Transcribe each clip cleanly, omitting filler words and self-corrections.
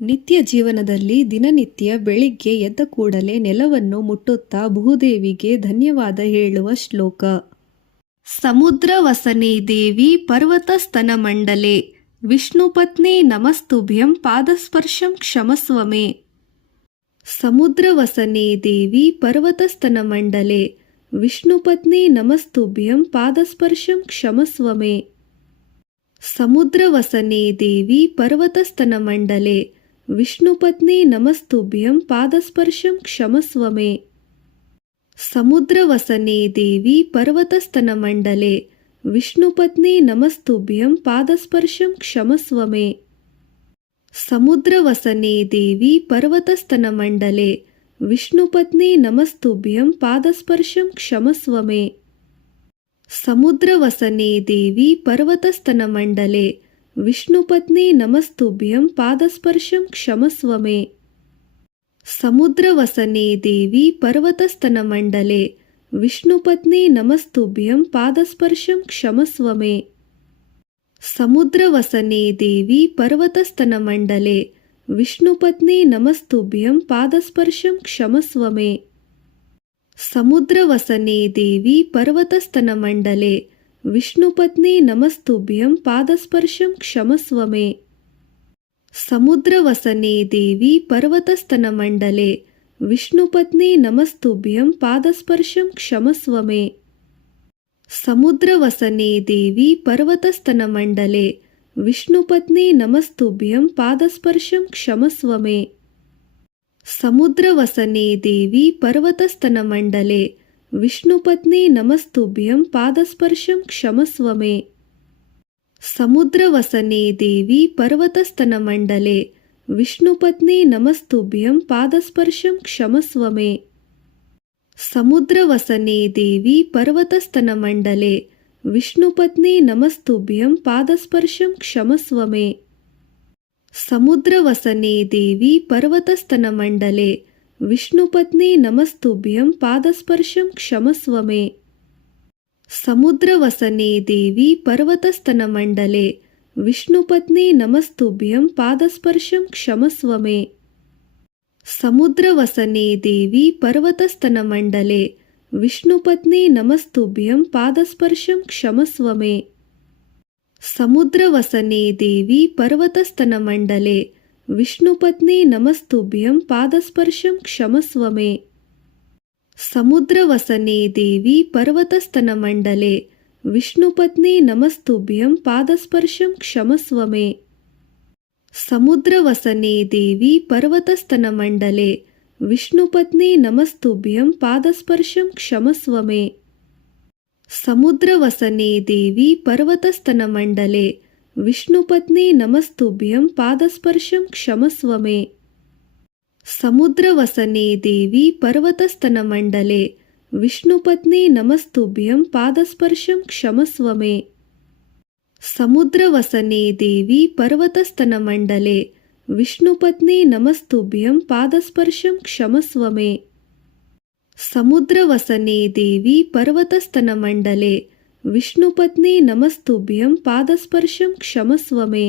ನಿತ್ಯ ಜೀವನದಲ್ಲಿ ದಿನನಿತ್ಯ ಬೆಳಿಗ್ಗೆ ಎದ್ದ ಕೂಡಲೇ ನೆಲವನ್ನು ಮುಟ್ಟುತ್ತಾ ಭೂದೇವಿಗೆ ಧನ್ಯವಾದ ಹೇಳುವ ಶ್ಲೋಕ. ಸಮುದ್ರ ವಸನೆ ದೇವಿ ಪರ್ವತ ಸ್ತನ ಮಂಡಲೆ ವಿಷ್ಣುಪತ್ನಿ ನಮಸ್ತುಭ್ಯಂ ಪಾದಸ್ಪರ್ಶಂ ಕ್ಷಮಸ್ವ ಮೇ. ಸಮುದ್ರ ವಸನೆ ದೇವಿ ಪರ್ವತ ಸ್ತನ ಮಂಡಲೆ ವಿಷ್ಣುಪತ್ನಿ ನಮಸ್ತುಭ್ಯಂ ಪಾದಸ್ಪರ್ಶಂ ಕ್ಷಮಸ್ವ ಮೇ. ಸಮುದ್ರ ವಸನೆ ದೇವಿ ಪರ್ವತ ಸ್ತನ ಮಂಡಲೆ ವಿಷ್ಣುಪತ್ನಿ ನಮಸ್ತುಭ್ಯಂ ಪಾದಸ್ಪರ್ಶಂ ಕ್ಷಮಸ್ವ ಮೇ. ಸಮುದ್ರ ವಸನೆ ದೇವಿ ಪರ್ವತ ಸ್ತನ ಮಂಡಲೆ ವಿಷ್ಣುಪತ್ನಿ ನಮಸ್ತುಭ್ಯಂ ಪಾದಸ್ಪರ್ಶಂ ಕ್ಷಮಸ್ವ ಮೇ. ಸಮುದ್ರ ವಸನೆ ದೇವಿ ಪರ್ವತ ಸ್ತನ ಮಂಡಲೆ ವಿಷ್ಣುಪತ್ನಿ ನಮಸ್ತುಭ್ಯಂ ಪಾದಸ್ಪರ್ಶಂ ಕ್ಷಮಸ್ವ ಮೇ. ಸಮುದ್ರ ವಸನೆ ದೇವಿ ಪರ್ವತ ಸ್ತನ ಮಂಡಲೆ ವಿಷ್ಣುಪತ್ನಿ ನಮಸ್ತುಭ್ಯಂ ಪಾದಸ್ಪರ್ಶಂ ಕ್ಷಮಸ್ವ ಮೇ. ಸಮುದ್ರ ವಸನೆ ದೇವಿ ಪರ್ವತ ಸ್ತನ ಮಂಡಲೆ ವಿಷ್ಣುಪತ್ನಿ ನಮಸ್ತುಭ್ಯಂ ಪಾದಸ್ಪರ್ಶಂ ಕ್ಷಮಸ್ವ ಮೇ. ಸಮುದ್ರ ವಸನೆ ದೇವಿ ಪರ್ವತ ಸ್ತನ ಮಂಡಲೆ ವಿಷ್ಣುಪತ್ನಿ ನಮಸ್ತುಭ್ಯಂ ಪಾದಸ್ಪರ್ಶಂ ಕ್ಷಮಸ್ವ ಮೇ. ಸಮುದ್ರ ವಸನೆ ದೇವಿ ಪರ್ವತ ಸ್ತನ ಮಂಡಲೆ ವಿಷ್ಣುಪತ್ನಿ ನಮಸ್ತುಭ್ಯಂ ಪಾದಸ್ಪರ್ಶಂ ಕ್ಷಮಸ್ವ ಮೇ. ಸಮುದ್ರ ವಸನೆ ದೇವಿ ಪರ್ವತ ಸ್ತನ ಮಂಡಲೆ ವಿಷ್ಣುಪತ್ನಿ ನಮಸ್ತುಭ್ಯಂ ಪಾದಸ್ಪರ್ಶಂ ಕ್ಷಮಸ್ವ ಮೇ. ಸಮುದ್ರ ವಸನೆ ದೇವಿ ಪರ್ವತ ಸ್ತನ ಮಂಡಲೆ ವಿಷ್ಣುಪತ್ನಿ ನಮಸ್ತುಭ್ಯಂ ಪಾದಸ್ಪರ್ಶಂ ಕ್ಷಮಸ್ವ ಮೇ. ಸಮುದ್ರ ವಸನೆ ದೇವಿ ಪರ್ವತ ಸ್ತನ ಮಂಡಲೆ ವಿಷ್ಣುಪತ್ನಿ ನಮಸ್ತುಭ್ಯಂ ಪಾದಸ್ಪರ್ಶಂ ಕ್ಷಮಸ್ವ ಮೇ. ಸಮುದ್ರ ವಸನೆ ದೇವಿ ಪರ್ವತ ಸ್ತನ ಮಂಡಲೆ ವಿಷ್ಣುಪತ್ನಿ ನಮಸ್ತುಭ್ಯಂ ಪಾದಸ್ಪರ್ಶಂ ಕ್ಷಮಸ್ವ ಮೇ. ಸಮುದ್ರ ವಸನೆ ದೇವಿ ಪರ್ವತ ಸ್ತನ ಮಂಡಲೆ ವಿಷ್ಣುಪತ್ನಿ ನಮಸ್ತುಭ್ಯಂ ಪಾದಸ್ಪರ್ಶಂ ಕ್ಷಮಸ್ವ ಮೇ. ಸಮುದ್ರ ವಸನೆ ದೇವಿ ಪರ್ವತ ಸ್ತನ ಮಂಡಲೆ ವಿಷ್ಣುಪತ್ನಿ ನಮಸ್ತುಭ್ಯಂ ಪಾದಸ್ಪರ್ಶಂ ಕ್ಷಮಸ್ವ ಮೇ. ಸಮುದ್ರ ವಸನೆ ದೇವಿ ಪರ್ವತ ಸ್ತನ ಮಂಡಲೆ ವಿಷ್ಣುಪತ್ನಿ ನಮಸ್ತುಭ್ಯಂ ಪಾದಸ್ಪರ್ಶಂ ಕ್ಷಮಸ್ವ ಮೇ. ಸಮುದ್ರ ವಸನೆ ದೇವಿ ಪರ್ವತ ಸ್ತನ ಮಂಡಲೆ ವಿಷ್ಣುಪತ್ನಿ ನಮಸ್ತುಭ್ಯಂ ಪಾದಸ್ಪರ್ಶಂ ಕ್ಷಮಸ್ವ ಮೇ. ಸಮುದ್ರ ವಸನೆ ದೇವಿ ಪರ್ವತ ಸ್ತನ ಮಂಡಲೆ ವಿಷ್ಣುಪತ್ನಿ ನಮಸ್ತುಭ್ಯಂ ಪಾದಸ್ಪರ್ಶಂ ಕ್ಷಮಸ್ವ ಮೇ. ಸಮುದ್ರ ವಸನೆ ದೇವಿ ಪರ್ವತ ಸ್ತನ ಮಂಡಲೆ ವಿಷ್ಣುಪತ್ನಿ ನಮಸ್ತುಭ್ಯಂ ಪಾದಸ್ಪರ್ಶಂ ಕ್ಷಮಸ್ವ ಮೇ. ಸಮುದ್ರ ವಸನೆ ದೇವಿ ಪರ್ವತ ಸ್ತನ ಮಂಡಲೆ ವಿಷ್ಣುಪತ್ನಿ ನಮಸ್ತುಭ್ಯಂ ಪಾದಸ್ಪರ್ಶಂ ಕ್ಷಮಸ್ವ ಮೇ. ಸಮುದ್ರ ವಸನೆ ದೇವಿ ಪರ್ವತ ಸ್ತನ ಮಂಡಲೆ ವಿಷ್ಣುಪತ್ನಿ ನಮಸ್ತುಭ್ಯಂ ಪಾದಸ್ಪರ್ಶಂ ಕ್ಷಮಸ್ವ ಮೇ. ಸಮುದ್ರ ವಸನೆ ದೇವಿ ಪರ್ವತ ಸ್ತನ ಮಂಡಲೆ ವಿಷ್ಣುಪತ್ನಿ ನಮಸ್ತುಭ್ಯಂ ಪಾದಸ್ಪರ್ಶಂ ಕ್ಷಮಸ್ವ ಮೇ. ಸಮುದ್ರ ವಸನೆ ದೇವಿ ಪರ್ವತ ಸ್ತನ ಮಂಡಲೆ ವಿಷ್ಣುಪತ್ನಿ ನಮಸ್ತುಭ್ಯಂ ಪಾದಸ್ಪರ್ಶಂ ಕ್ಷಮಸ್ವ ಮೇ. ಸಮುದ್ರ ವಸನೆ ದೇವಿ ಪರ್ವತ ಸ್ತನ ಮಂಡಲೆ ವಿಷ್ಣುಪತ್ನಿ ನಮಸ್ತುಭ್ಯಂ ಪಾದಸ್ಪರ್ಶಂ ಕ್ಷಮಸ್ವ ಮೇ.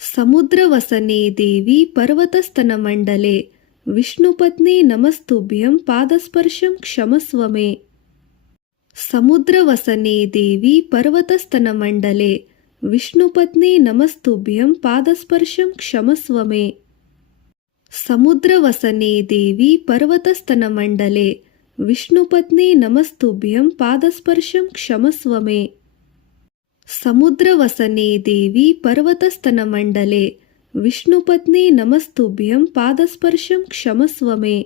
ಸಮುದ್ರ ವಸನೆ ದೇವಿ ಪರ್ವತ ಸ್ತನ ಮಂಡಲೆ ವಿಷ್ಣುಪತ್ನಿ ನಮಸ್ತುಭ್ಯಂ ಪಾದಸ್ಪರ್ಶಂ ಕ್ಷಮಸ್ವ ಮೇ. ಸಮುದ್ರ ವಸನೆ ದೇವಿ ಪರ್ವತ ಸ್ತನ ಮಂಡಲೆ ವಿಷ್ಣುಪತ್ನಿ ನಮಸ್ತುಭ್ಯಂ ಪಾದಸ್ಪರ್ಶಂ ಕ್ಷಮಸ್ವ ಮೇ. ಸಮುದ್ರ ವಸನೆ ದೇವಿ ಪರ್ವತ ಸ್ತನ ಮಂಡಲೆ ವಿಷ್ಣುಪತ್ನಿ ನಮಸ್ತುಭ್ಯಂ ಪಾದಸ್ಪರ್ಶಂ ಕ್ಷಮಸ್ವ ಮೇ. ಸಮುದ್ರ ವಸನೆ ದೇವಿ ಪರ್ವತ ಸ್ತನ ಮಂಡಲೆ ವಿಷ್ಣುಪತ್ನಿ ನಮಸ್ತುಭ್ಯಂ ಪಾದಸ್ಪರ್ಶಂ ಕ್ಷಮಸ್ವ ಮೇ.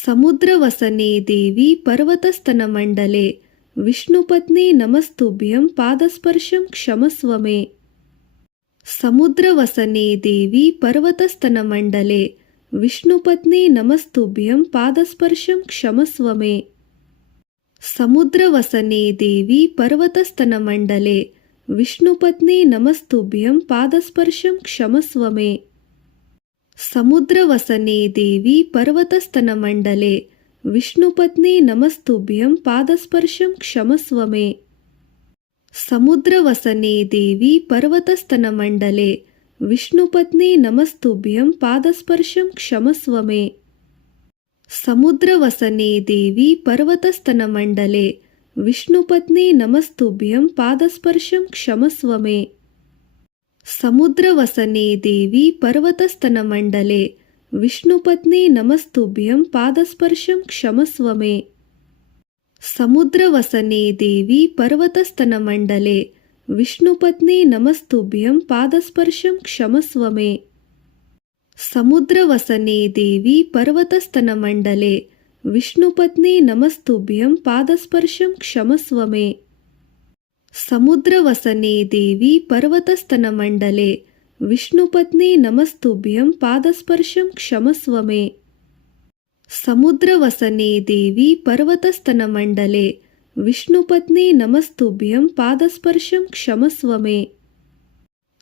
ಸಮುದ್ರ ವಸನೆ ದೇವಿ ಪರ್ವತ ಸ್ತನ ಮಂಡಲೆ ವಿಷ್ಣುಪತ್ನಿ ನಮಸ್ತುಭ್ಯಂ ಪಾದಸ್ಪರ್ಶಂ ಕ್ಷಮಸ್ವ ಮೇ. ಸಮುದ್ರ ವಸನೆ ದೇವಿ ಪರ್ವತ ಸ್ತನ ಮಂಡಲೆ ವಿಷ್ಣುಪತ್ನಿ ನಮಸ್ತುಭ್ಯಂ ಪಾದಸ್ಪರ್ಶಂ ಕ್ಷಮಸ್ವ ಮೇ. ಸಮುದ್ರ ವಸನೆ ದೇವಿ ಪರ್ವತ ಸ್ತನ ಮಂಡಲೆ ವಿಷ್ಣುಪತ್ನಿ ನಮಸ್ತುಭ್ಯಂ ಪಾದಸ್ಪರ್ಶಂ ಕ್ಷಮಸ್ವ ಮೇ. ಸಮುದ್ರ ವಸನೆ ದೇವಿ ಪರ್ವತ ಸ್ತನ ಮಂಡಲೆ ವಿಷ್ಣುಪತ್ನಿ ನಮಸ್ತುಭ್ಯಂ ಪಾದಸ್ಪರ್ಶಂ ಕ್ಷಮಸ್ವ ಮೇ. ಸಮುದ್ರ ವಸನೆ ದೇವಿ ಪರ್ವತ ಸ್ತನ ಮಂಡಲೆ विष्णुपत्नी नमस्तुभ्यं पादस्पर्शं क्षमस्व मे। समुद्रवसने देवी पर्वतस्तनमण्डले विष्णुपत्नी नमस्तुभ्यं पादस्पर्शं क्षमस्व मे। समुद्रवसने देवी पर्वतस्तनमण्डले विष्णुपत्नी नमस्तुभ्यं पादस्पर्शं क्षमस्व मे। समुद्रवसने देवी पर्वतस्तनमण्डले विष्णुपत्नी नमस्तुभ्यं पादस्पर्शं क्षमस्व मे। समुद्रवसने देवी पर्वतस्तनमण्डले विष्णुपत्नी नमस्तुभ्यं पादस्पर्शं क्षमस्व मे। समुद्रवसने देवी पर्वतस्तनमण्डले विष्णुपत्नी नमस्तुभ्यं पादस्पर्शं क्षमस्व मे। समुद्रवसने देवी पर्वतस्तनमण्डले विष्णुपत्नी नमस्तुभ्यं पादस्पर्शं क्षमस्व मे।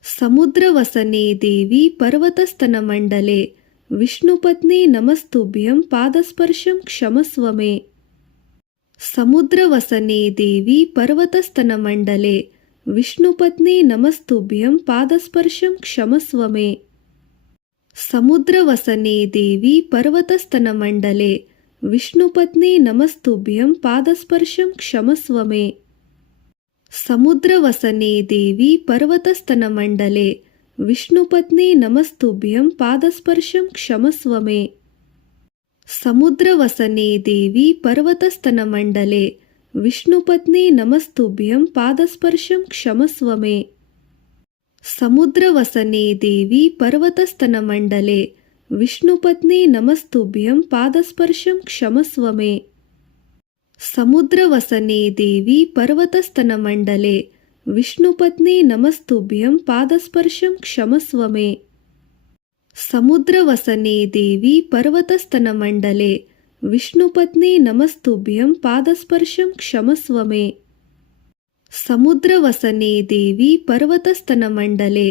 समुद्रवसने देवी पर्वतस्तनमण्डले विष्णुपत्नी नमस्तुभ्यं पादस्पर्शं क्षमस्व मे। समुद्रवसने देवी पर्वतस्तनमण्डले विष्णुपत्नी नमस्तुभ्यं पादस्पर्शं क्षमस्व मे। समुद्रवसने देवी पर्वतस्तनमण्डले विष्णुपत्नी नमस्तुभ्यं पादस्पर्शं क्षमस्व मे। समुद्रवसने देवी पर्वतस्तनमण्डले विष्णुपत्नी नमस्तुभ्यं पादस्पर्शं क्षमस्व मे। समुद्रवसने देवी पर्वतस्तनमण्डले विष्णुपत्नी नमस्तुभ्यं पादस्पर्शं क्षमस्व मे। समुद्रवसने देवी पर्वतस्तनमण्डले विष्णुपत्नी नमस्तुभ्यं पादस्पर्शं क्षमस्व मे। समुद्रवसने देवी पर्वतस्तनमण्डले विष्णुपत्नी नमस्तुभ्यं पादस्पर्शं क्षमस्व मे। समुद्रवसने देवी पर्वतस्तनमण्डले विष्णुपत्नी नमस्तुभ्यं पादस्पर्शं क्षमस्व मे। समुद्रवसने देवी पर्वतस्तनमण्डले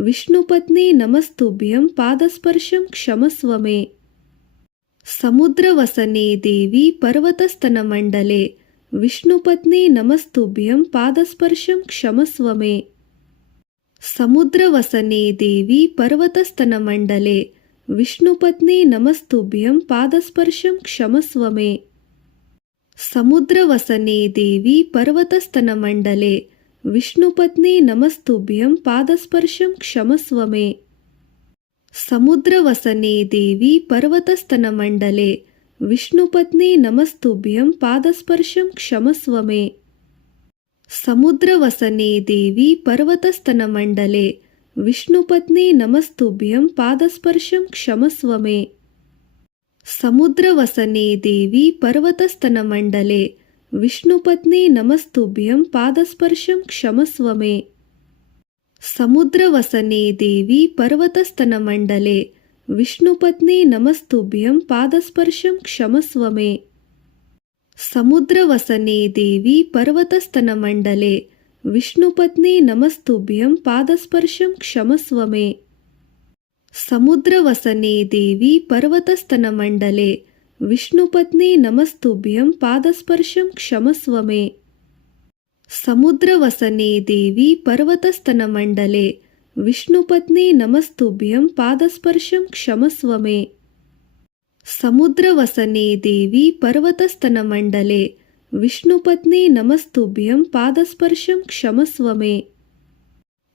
विष्णुपत्नी नमस्तुभ्यं पादस्पर्शं क्षमस्व मे। समुद्रवसने देवी पर्वतस्तनमण्डले विष्णुपत्नी नमस्तुभ्यं पादस्पर्शं क्षमस्व मे। समुद्रवसने देवी पर्वतस्तनमण्डले विष्णुपत्नी नमस्तुभ्यं पादस्पर्शं क्षमस्व मे। समुद्रवसने देवी पर्वतस्तनमण्डले विष्णुपत्नी नमस्तुभ्यं पादस्पर्शं क्षमस्व मे। समुद्रवसने देवी पर्वतस्तनमण्डले विष्णुपत्नी नमस्तुभ्यं पादस्पर्शं क्षमस्व मे। समुद्रवसने देवी पर्वतस्तनमण्डले विष्णुपत्नी नमस्तुभ्यं पादस्पर्शं क्षमस्व मे। समुद्रवसने देवी पर्वतस्तनमण्डले विष्णुपत्नी नमस्तुभ्यं पादस्पर्शं क्षमस्व मे। समुद्रवसने देवी पर्वतस्तनमण्डले विष्णुपत्नी नमस्तुभ्यं पादस्पर्शं क्षमस्व मे। समुद्रवसने देवी पर्वतस्तनमण्डले विष्णुपत्नी नमस्तुभ्यं पादस्पर्शं क्षमस्व मे। समुद्रवसने देवी पर्वतस्तनमण्डले विष्णुपत्नी नमस्तुभ्यं पादस्पर्शं क्षमस्व मे। समुद्रवसने देवी पर्वतस्तनमण्डले विष्णुपत्नी नमस्तुभ्यं पादस्पर्शं क्षमस्व मे। समुद्रवसने देवी पर्वतस्तनमण्डले विष्णुपत्नी नमस्तुभ्यं पादस्पर्शं क्षमस्व मे।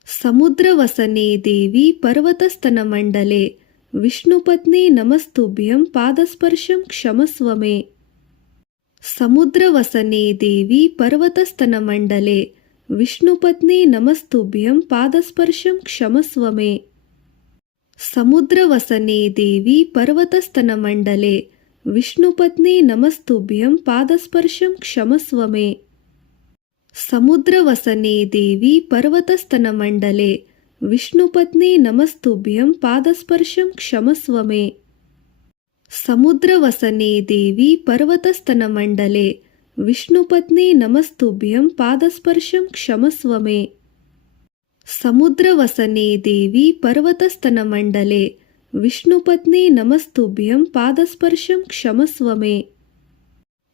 समुद्रवसने देवी पर्वतस्तनमण्डले विष्णुपत्नी नमस्तुभ्यं पादस्पर्शं क्षमस्व मे। समुद्रवसने देवी पर्वतस्तनमण्डले विष्णुपत्नी नमस्तुभ्यं पादस्पर्शं क्षमस्व मे। समुद्रवसने देवी पर्वतस्तनमण्डले विष्णुपत्नी नमस्तुभ्यं पादस्पर्शं क्षमस्व मे। समुद्रवसने देवी पर्वतस्तनमण्डले विष्णुपत्नी नमस्तुभ्यं पादस्पर्शं क्षमस्व मे। समुद्रवसने देवी पर्वतस्तनमण्डले विष्णुपत्नी नमस्तुभ्यं पादस्पर्शं क्षमस्व मे। समुद्रवसने देवी पर्वतस्तनमण्डले विष्णुपत्नी नमस्तुभ्यं पादस्पर्शं क्षमस्व मे।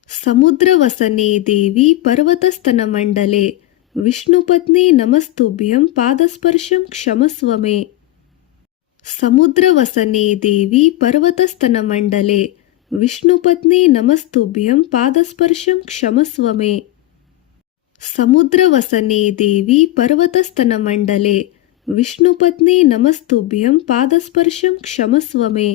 समुद्रवसने देवी पर्वतस्तनमण्डले विष्णुपत्नी नमस्तुभ्यं पादस्पर्शं क्षमस्व मे। समुद्रवसने देवी पर्वतस्तनमण्डले विष्णुपत्नी नमस्तुभ्यं पादस्पर्शं क्षमस्व मे। समुद्रवसने देवी पर्वतस्तनमण्डले विष्णुपत्नी नमस्तुभ्यं पादस्पर्शं क्षमस्व मे।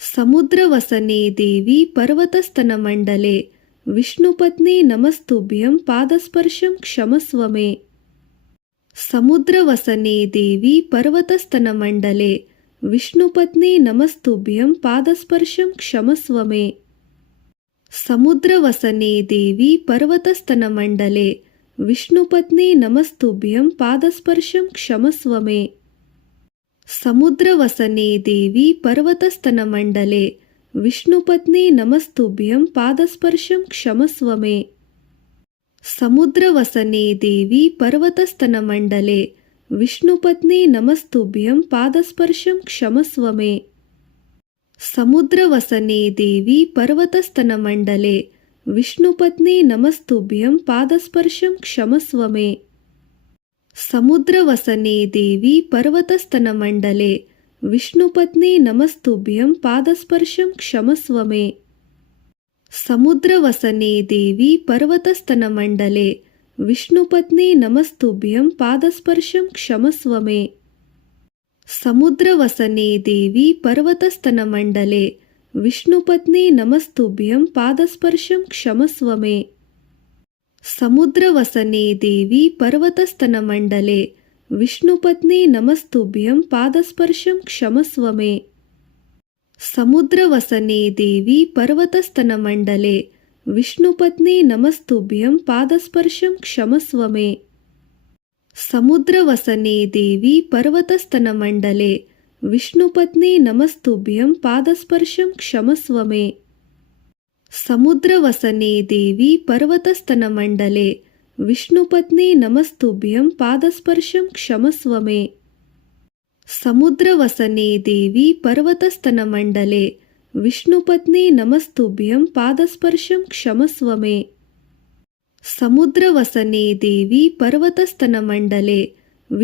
समुद्रवसने देवी पर्वतस्तनमण्डले विष्णुपत्नी नमस्तुभ्यं पादस्पर्शं क्षमस्व मे। समुद्रवसने देवी पर्वतस्तनमण्डले विष्णुपत्नी नमस्तुभ्यं पादस्पर्शं क्षमस्व मे। समुद्रवसने देवी पर्वतस्तनमण्डले विष्णुपत्नी नमस्तुभ्यं पादस्पर्शं क्षमस्व मे। समुद्रवसने देवी पर्वतस्तनमण्डले विष्णुपत्नी नमस्तुभ्यं पादस्पर्शं क्षमस्व मे। समुद्रवसने देवी पर्वतस्तनमण्डले विष्णुपत्नी नमस्तुभ्यं पादस्पर्शं क्षमस्व मे। समुद्रवसने देवी पर्वतस्तनमण्डले विष्णुपत्नी नमस्तुभ्यं पादस्पर्शं क्षमस्व मे। समुद्रवसने देवी पर्वतस्तनमण्डले विष्णुपत्नी नमस्तुभ्यं पादस्पर्शं क्षमस्व मे। समुद्रवसने देवी पर्वतस्तनमण्डले विष्णुपत्नी नमस्तुभ्यं पादस्पर्शं क्षमस्व मे। समुद्रवसने देवी पर्वतस्तनमण्डले विष्णुपत्नी नमस्तुभ्यं पादस्पर्शं क्षमस्व मे। समुद्रवसने देवी पर्वतस्तनमण्डले विष्णुपत्नी नमस्तुभ्यं पादस्पर्शं क्षमस्व मे। समुद्रवसने देवी पर्वतस्तनमण्डले विष्णुपत्नी नमस्तुभ्यं पादस्पर्शं क्षमस्व मे। समुद्रवसने देवी पर्वतस्तनमण्डले विष्णुपत्नी नमस्तुभ्यं पादस्पर्शं क्षमस्व मे। समुद्रवसने देवी पर्वतस्तनमण्डले विष्णुपत्नी नमस्तुभ्यं पादस्पर्शं क्षमस्व मे। समुद्रवसने देवी पर्वतस्तनमण्डले विष्णुपत्नी नमस्तुभ्यं पादस्पर्शं क्षमस्व मे। समुद्रवसने देवी पर्वतस्तनमण्डले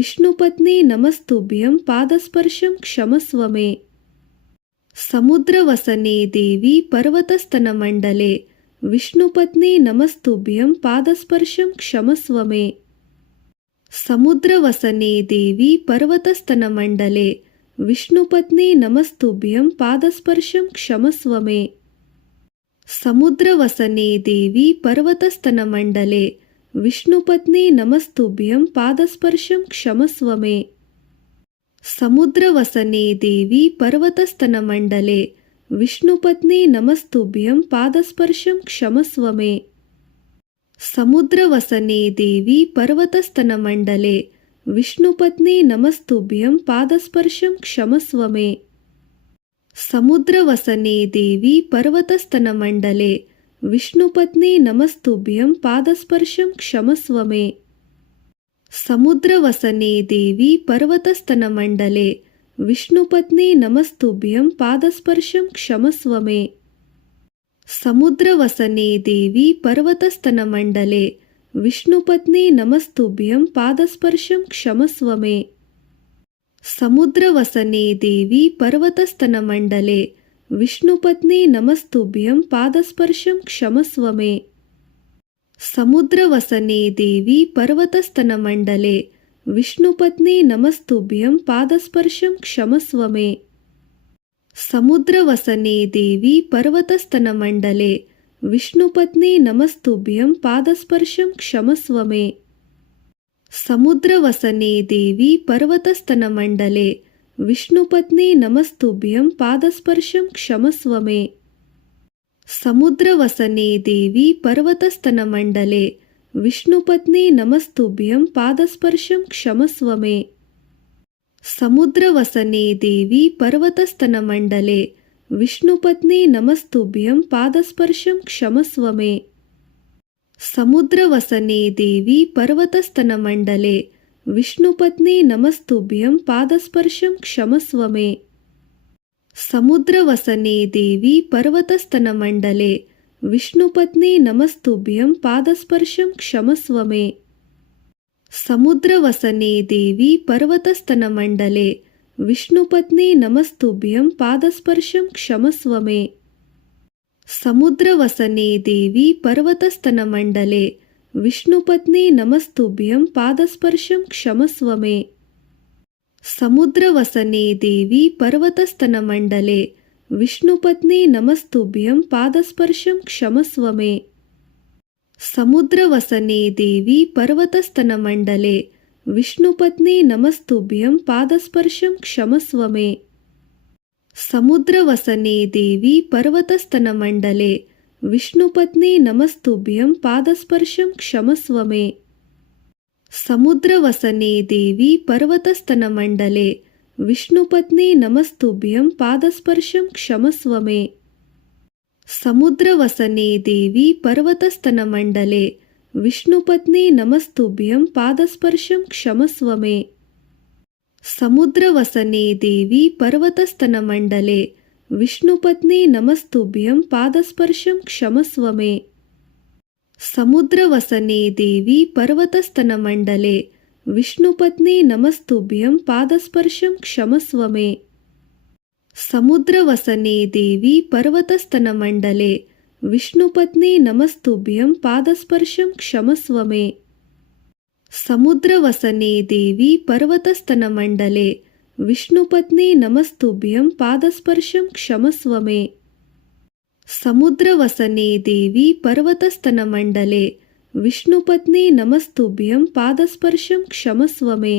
विष्णुपत्नी नमस्तुभ्यं पादस्पर्शं क्षमस्व मे। समुद्रवसने देवी पर्वतस्तनमण्डले विष्णुपत्नी नमस्तुभ्यं पादस्पर्शं क्षमस्व मे। समुद्रवसने देवी पर्वतस्तनमण्डले विष्णुपत्नी नमस्तुभ्यं पादस्पर्शं क्षमस्व मे। समुद्रवसने देवी पर्वतस्तनमण्डले विष्णुपत्नी नमस्तुभ्यं पादस्पर्शं क्षमस्व मे। समुद्रवसने देवी पर्वतस्तनमण्डले विष्णुपत्नी नमस्तुभ्यं पादस्पर्शं क्षमस्व मे। समुद्रवसने देवी पर्वतस्तनमण्डले विष्णुपत्नी नमस्तुभ्यं पादस्पर्शं क्षमस्व मे। समुद्रवसने देवी पर्वतस्तनमण्डले विष्णुपत्नी नमस्तुभ्यं पादस्पर्शं क्षमस्व मे। समुद्रवसने देवी पर्वतस्तनमण्डले विष्णुपत्नी नमस्तुभ्यं पादस्पर्शं क्षमस्व मे। समुद्रवसने देवी पर्वतस्तनमण्डले विष्णुपत्नी नमस्तुभ्यं पादस्पर्शं क्षमस्व मे। समुद्रवसने देवी पर्वतस्तनमण्डले विष्णुपत्नी नमस्तुभ्यं पादस्पर्शं क्षमस्व मे। समुद्रवसने देवी पर्वतस्तनमण्डले विष्णुपत्नी नमस्तुभ्यं पादस्पर्शं क्षमस्व मे। समुद्रवसने देवी पर्वतस्तनमण्डले विष्णुपत्नी नमस्तुभ्यं पादस्पर्शं क्षमस्व मे। समुद्रवसने देवी पर्वतस्तनमण्डले विष्णुपत्नी नमस्तुभ्यं पादस्पर्शं क्षमस्व मे। समुद्रवसने देवी पर्वतस्तनमण्डले विष्णुपत्नी नमस्तुभ्यं पादस्पर्शं क्षमस्व मे। समुद्रवसने देवी पर्वतस्तनमण्डले विष्णुपत्नी नमस्तुभ्यं पादस्पर्शं क्षमस्व मे। समुद्रवसने देवी पर्वतस्तनमण्डले विष्णुपत्नी नमस्तुभ्यं पादस्पर्शं क्षमस्व मे। समुद्रवसने देवी पर्वतस्तनमण्डले विष्णुपत्नी नमस्तुभ्यं पादस्पर्शं क्षमस्व मे। समुद्रवसने देवी पर्वतस्तनमण्डले विष्णुपत्नी नमस्तुभ्यं पादस्पर्शं क्षमस्व मे। समुद्रवसने देवी पर्वतस्तनमण्डले विष्णुपत्नी नमस्तुभ्यं पादस्पर्शं क्षमस्व मे। समुद्रवसने देवी पर्वतस्तनमण्डले विष्णुपत्नी नमस्तुभ्यं पादस्पर्शं क्षमस्व मे। समुद्रवसने देवी पर्वतस्तनमण्डले विष्णुपत्नी नमस्तुभ्यं पादस्पर्शं क्षमस्व मे। समुद्रवसने देवी पर्वतस्तनमण्डले विष्णुपत्नी नमस्तुभ्यं पादस्पर्शं क्षमस्व मे। समुद्रवसने देवी पर्वतस्तनमण्डले विष्णुपत्नी नमस्तुभ्यं पादस्पर्शं क्षमस्व मे। समुद्रवसने देवी पर्वतस्तनमण्डले विष्णुपत्नी नमस्तुभ्यं पादस्पर्शं क्षमस्व मे। समुद्रवसने देवी पर्वतस्तनमण्डले विष्णुपत्नी नमस्तुभ्यं पादस्पर्शं क्षमस्व मे। समुद्रवसने देवी पर्वतस्तनमण्डले विष्णुपत्नी नमस्तुभ्यं पादस्पर्शं क्षमस्व मे। समुद्रवसने देवी पर्वतस्तनमण्डले विष्णुपत्नी नमस्तुभ्यं पादस्पर्शं क्षमस्व मे। समुद्रवसने देवी पर्वतस्तनमण्डले विष्णुपत्नी नमस्तुभ्यं पादस्पर्शं क्षमस्व मे। समुद्रवसने देवी पर्वतस्तनमण्डले विष्णुपत्नी नमस्तुभ्यं पादस्पर्शं क्षमस्व मे।